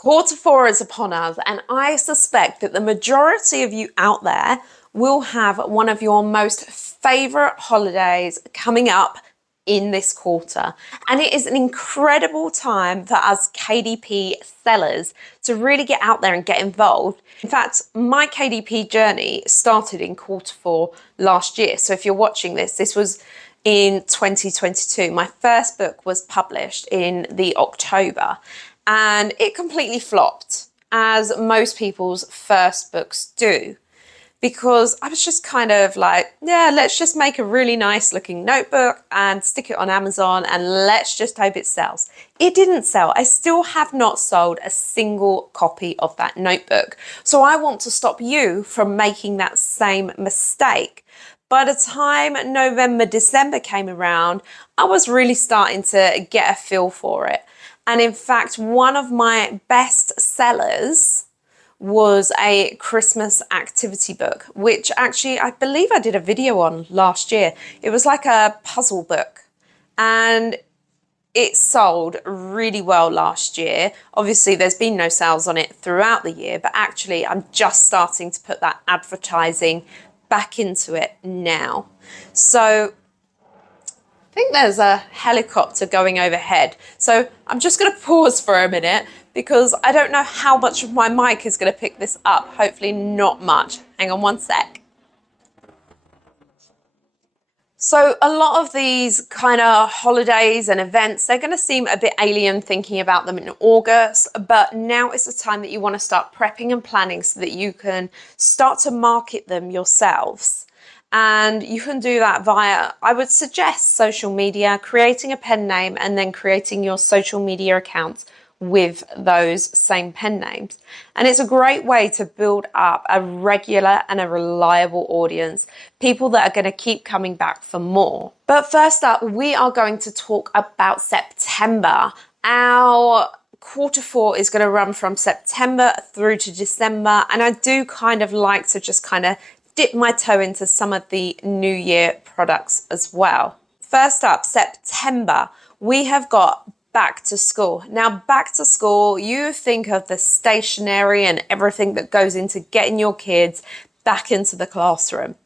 Quarter 4 is upon us, and I suspect that the majority of you out there will have one of your most favorite holidays coming up in this quarter. And it is an incredible time for us KDP sellers to really get out there and get involved. In fact, my KDP journey started in Q4 last year. So if you're watching this, this was in 2022. My first book was published in the October. And it completely flopped, as most people's first books do, because I was just kind of like, yeah, let's just make a really nice looking notebook and stick it on Amazon and let's just hope it sells. It didn't sell. I still have not sold a single copy of that notebook. So I want to stop you from making that same mistake. By the time November, December came around, I was really starting to get a feel for it. And in fact, one of my best sellers was a Christmas activity book, which actually I believe I did a video on last year. It was like a puzzle book, and it sold really well last year. Obviously, there's been no sales on it throughout the year, but actually I'm just starting to put that advertising back into it now. So I think there's a helicopter going overhead. So I'm just going to pause for a minute because I don't know how much of my mic is going to pick this up. Hopefully not much. Hang on one sec. So a lot of these kind of holidays and events, they're going to seem a bit alien thinking about them in August, but now is the time that you want to start prepping and planning so that you can start to market them yourselves. And you can do that via, I would suggest, social media, creating a pen name and then creating your social media accounts with those same pen names. And it's a great way to build up a regular and a reliable audience, people that are going to keep coming back for more. But first up, we are going to talk about September. Our Q4 is going to run from September through to December. And I do kind of like to just kind of dip my toe into some of the New Year products as well. First up, September, we have got back to school. Now, back to school, you think of the stationery and everything that goes into getting your kids back into the classroom.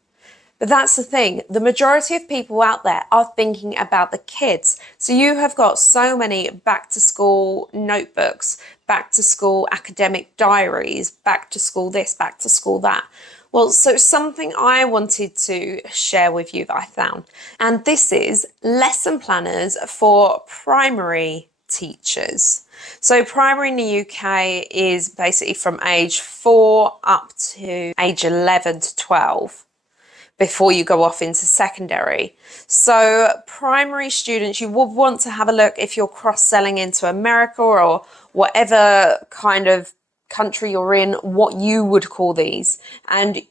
But that's the thing, the majority of people out there are thinking about the kids. So you have got so many back to school notebooks, back to school academic diaries, back to school this, back to school that. Well, so something I wanted to share with you that I found, and this is lesson planners for primary teachers. So primary in the UK is basically from age 4 up to age 11 to 12 before you go off into secondary. So primary students, you would want to have a look if you're cross-selling into America or whatever kind of country you're in, what you would call these. And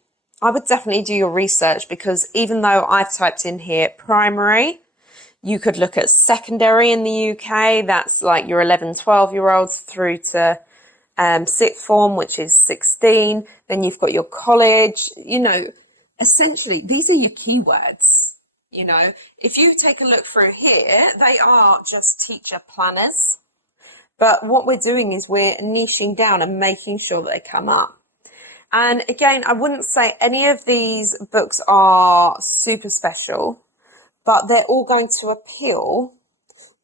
I would definitely do your research, because even though I've typed in here primary, you could look at secondary in the UK. That's like your 11, 12-year-olds through to sixth form, which is 16. Then you've got your college. You know, essentially, these are your keywords. You know, if you take a look through here, they are just teacher planners. But what we're doing is we're niching down and making sure that they come up. And again, I wouldn't say any of these books are super special, but they're all going to appeal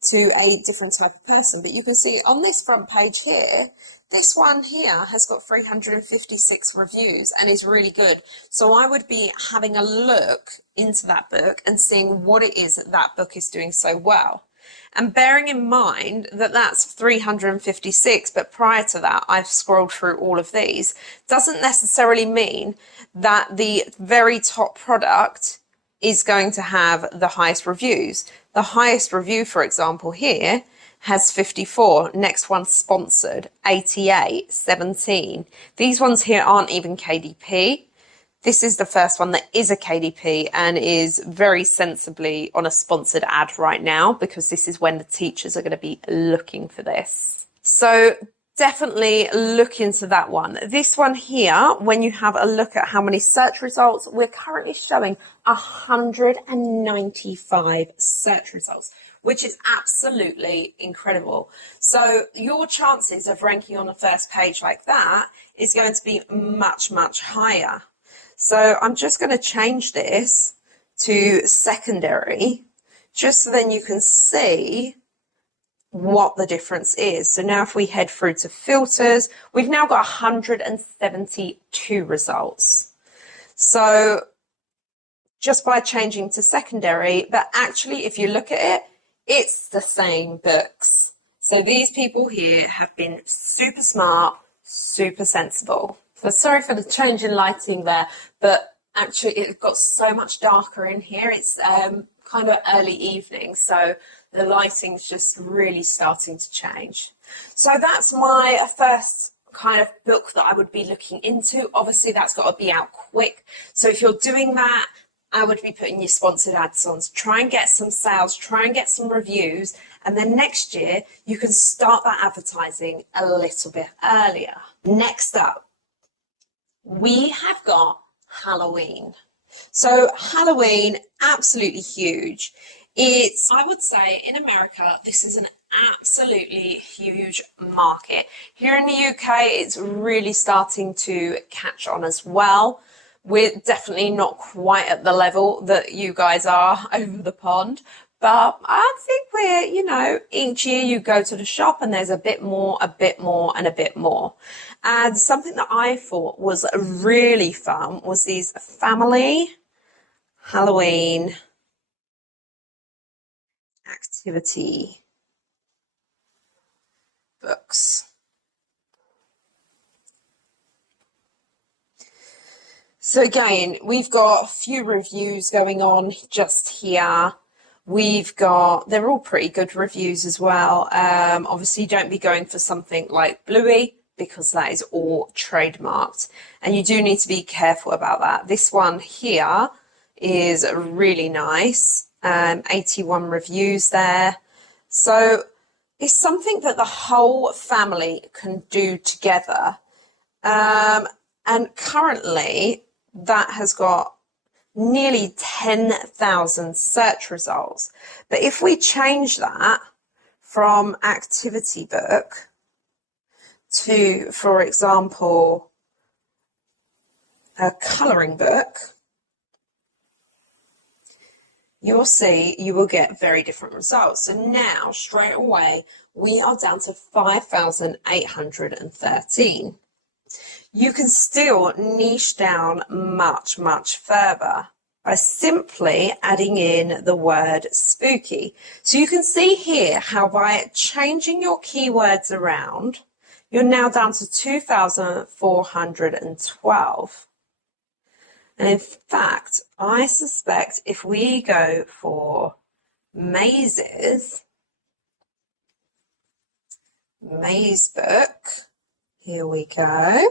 to a different type of person. But you can see on this front page here, this one here has got 356 reviews and is really good. So I would be having a look into that book and seeing what it is that that book is doing so well. And bearing in mind that that's 356, but prior to that, I've scrolled through all of these, doesn't necessarily mean that the very top product is going to have the highest reviews. The highest review, for example, here has 54. Next one sponsored, 88, 17. These ones here aren't even KDP. This is the first one that is a KDP and is very sensibly on a sponsored ad right now, because this is when the teachers are going to be looking for this. So definitely look into that one. This one here, when you have a look at how many search results, we're currently showing 195 search results, which is absolutely incredible. So your chances of ranking on the first page like that is going to be much, much higher. So I'm just going to change this to secondary, just so then you can see what the difference is. So now if we head through to filters, we've now got 172 results. So just by changing to secondary, but actually if you look at it, it's the same books. So these people here have been super smart, super sensible. So sorry for the change in lighting there, but actually it got so much darker in here. It's kind of early evening, so the lighting's just really starting to change. So that's my first kind of book that I would be looking into. Obviously that's got to be out quick. So if you're doing that, I would be putting your sponsored ads on. So try and get some sales, try and get some reviews, and then next year you can start that advertising a little bit earlier. Next up, we have got Halloween. So Halloween, absolutely huge. It's, I would say, in America, this is an absolutely huge market. Here in the UK, it's really starting to catch on as well. We're definitely not quite at the level that you guys are over the pond, but I think we're, you know, each year you go to the shop and there's a bit more, and a bit more. And something that I thought was really fun was these family Halloween activity books. So again, we've got a few reviews going on just here. We've got, they're all pretty good reviews as well. Obviously don't be going for something like Bluey, because that is all trademarked. And you do need to be careful about that. This one here is really nice. 81 reviews there. So it's something that the whole family can do together. And currently that has got nearly 10,000 search results. But if we change that from activity book to, for example, a colouring book, you'll see you will get very different results. So now, straight away, we are down to 5,813. You can still niche down much, much further by simply adding in the word spooky. So you can see here how by changing your keywords around, you're now down to 2,412. And in fact, I suspect if we go for mazes, maze book, here we go.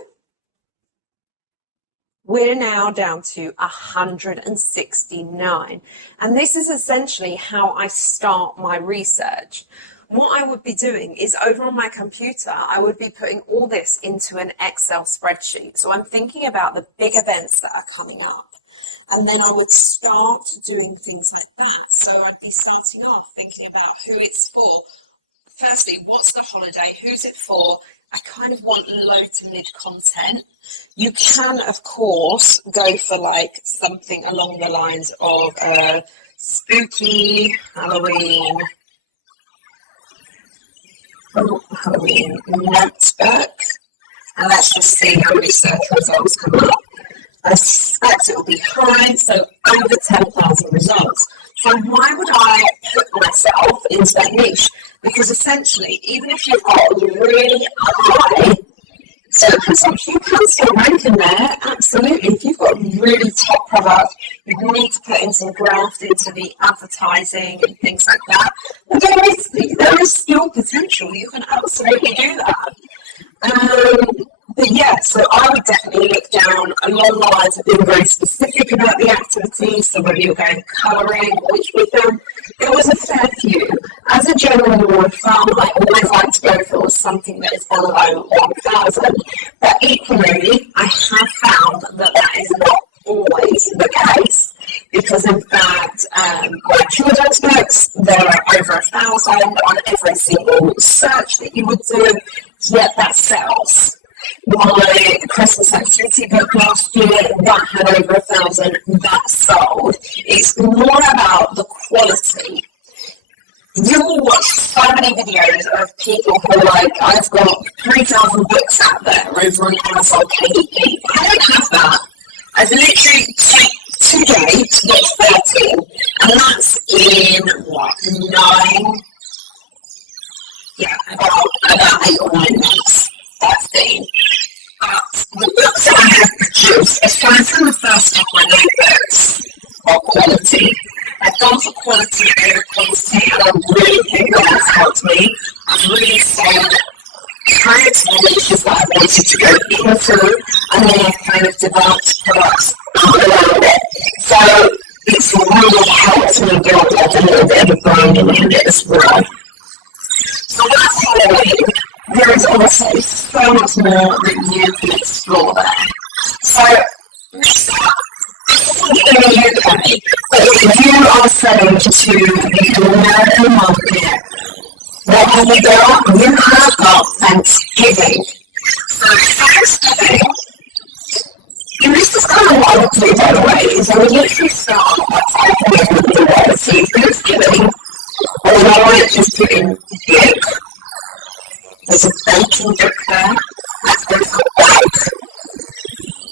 We're now down to 169. And this is essentially how I start my research. What I would be doing is over on my computer, I would be putting all this into an Excel spreadsheet. So I'm thinking about the big events that are coming up. And then I would start doing things like that. So I'd be starting off thinking about who it's for. Firstly, what's the holiday? Who's it for? I kind of want low to mid content. You can, of course, go for like something along the lines of spooky Halloween notebook. And let's just see how many search results come up. I suspect it will be high, so over 10,000 results. So why would I put myself into that niche? Because essentially, even if you've got really high search results, you can still rank in there, absolutely. If you've got a really top product, you need to put in some graft into the advertising and things like that. But there is still potential. You can absolutely do that. But yeah, so I would definitely look down along the lines of being very specific about the activities. So whether you're going colouring, which with them, there was a fair few. As a general rule of thumb, I always like to go for something that is below 1,000. But equally, I have found that that is not always the case. Because in fact, my children's books, there are over spend on every single search that you would do, yet that sells. My Christmas activity book last year, that had over 1,000, that sold. It's more about the quality. You will watch so many videos of people who are like, I've got 3,000 books out there over on Amazon KDP. I don't have that. I've literally taken 2 days to get 13, and that's in what, 9? Yeah, about 8 or 9 months. That's been. But the books that I have produced, aside from the first couple of notebooks, are quality. I've gone for quality over quantity, and I really think that has helped me. I've really stayed kind of to the niches that I wanted to go into, and then I've kind of developed products around it. So it's really helped me build up a little bit of a brand around it as well. So that's Halloween. There is obviously so much more that you can explore there. So next up, in the UK, but if you are selling to the American market, what have you got? You have got Thanksgiving. So Thanksgiving, and this is kind of what I would do, by the way, is I would literally start by typing in the word, see Thanksgiving, or I might just put in bake. There's a baking book there, that's very bake.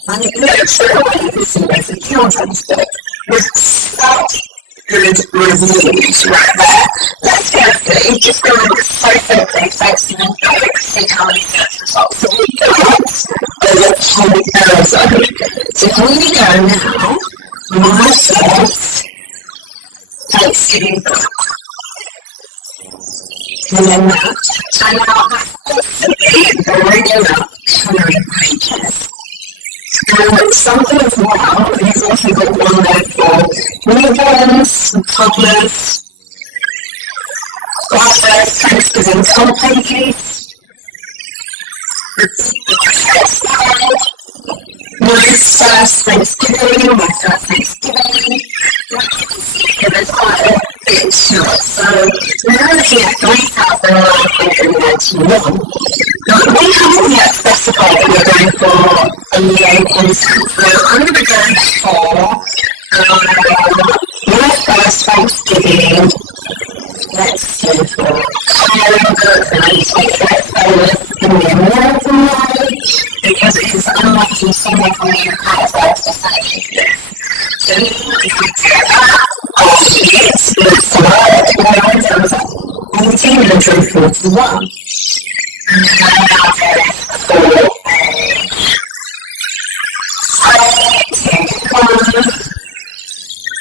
And you can straight away you can see there's a children's book with such good reviews right there. Let's go through, just go so simply, Thanksgiving book, see how many search results that we got. Over 10,000. So here we go now, my first Thanksgiving book. And then that, and now that's simply the regular colouring pages. And something as well, he's also got one there for newborns, toddlers, grassroots, Thanksgiving top pages, nice first Thanksgiving, my first Thanksgiving. There's quite a bit short, so we're looking at 3,991. Now, we haven't yet specified that we're going for a year content, so I'm going to be going for my first Thanksgiving. Let's go for coloring books, and I need to make that famous in the American way, because it is unlikely someone from the UK as well to say this. So if we do that, it's select, and it comes up 1841. And then now there is for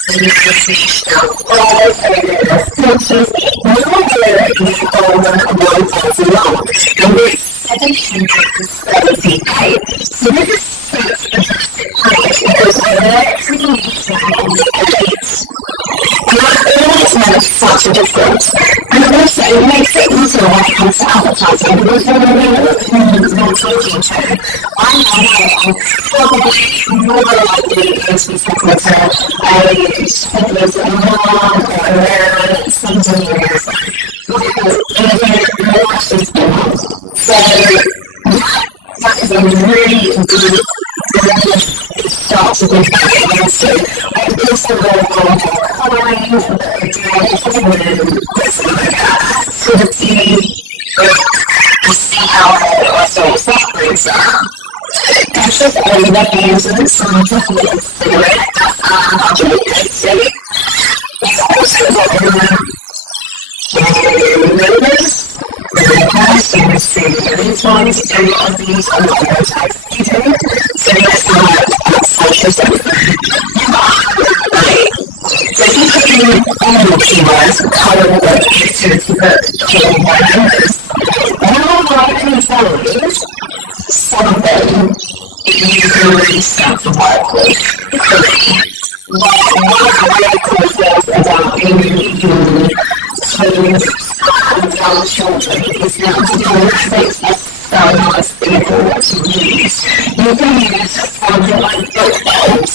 and you can see all and the filters, normally all 1,000 long, and it's 778. So this is such a fantastic page because everything needs to have dates. And that always makes such a difference. And also it makes it easier when it comes to advertising, because when you're talking to, I know I'm probably more likely going to be talking to a specialist in mom or a parent, something like that. So that is a really good start to think about it. And so I've also got colouring, but again, if you want to put something like that, sort of see how I thought that brings up. That's just all the users, so I'm definitely consider it. I'll do it. It's also got numbers, these ones, and a lot of these are not those types of eating. So let's have a social right. So if you put in all the keywords, colour book, activity book, keyboard by numbers, now I can find something you can really start to work with. One of the really cool things about individual young children is now demographics are so nice people to use. You can use something like BookBolt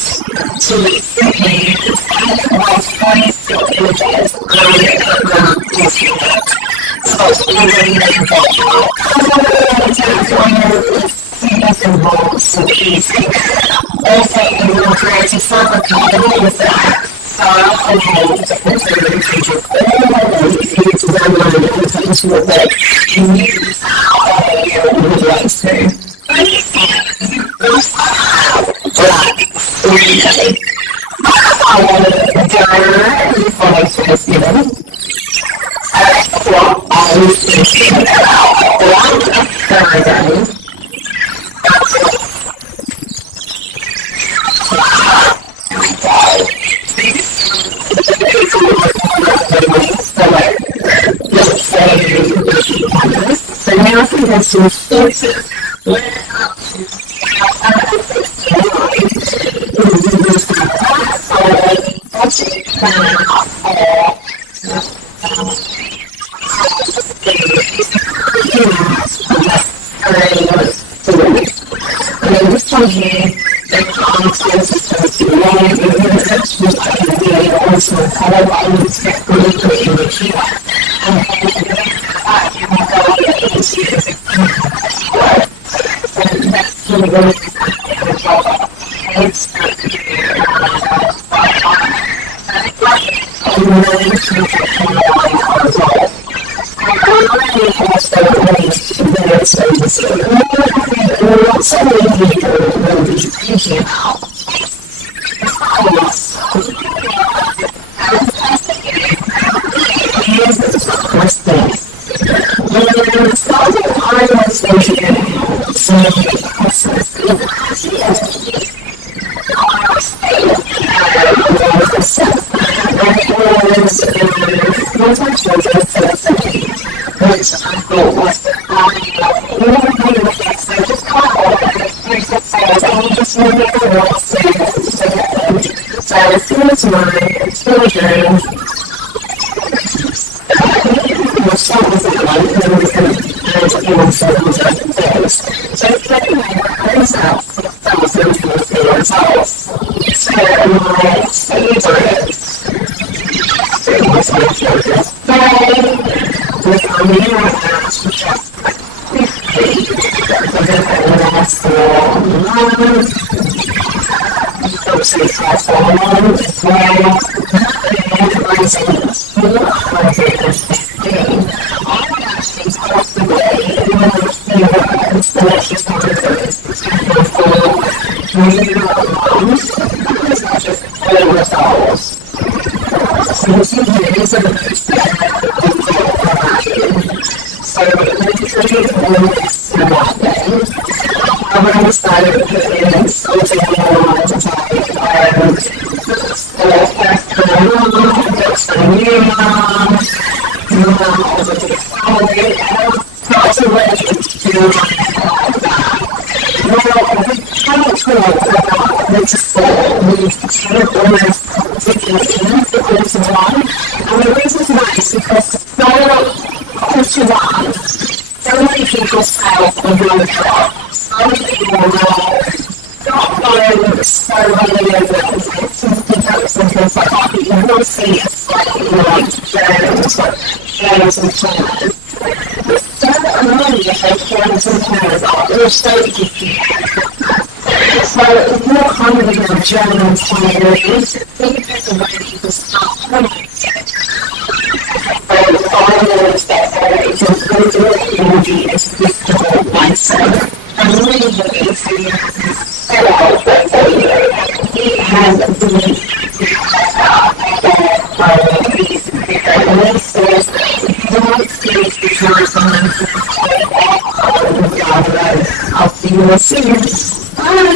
to simply add my free stock images So it's already making some easy. Also, in your creative Fabrica, with that, so I made different pages all these download into your book and use how you would like to. Like, I want to directly follow this given. Well, I was thinking about one paradigm. So now I think there's some sources where up to budget planning this one here, the constant systems to learn the research was I can be also follow up with speculation in the key and you will go into the that's really good it's so many people will be thinking about first things. When starting I was thinking some process which I thought was and you just really want to so as soon as my children were so like they were going to do certain things. So getting my friends out 6,000 for results. So my favorites it was my focus day with a new house which was I decided to put in something more to talk about so many people fail on one job. So many people will not know so many of them. Sometimes like, oh, you will see a slightly like journals, like journals and planners. But so many of those journals and planners are so easy. So if you're kind of in a journal and planner, you should think there's a way people start planning it. It's a good energy, it's a good mindset. And really, it's so it has the I'll see you soon. Bye.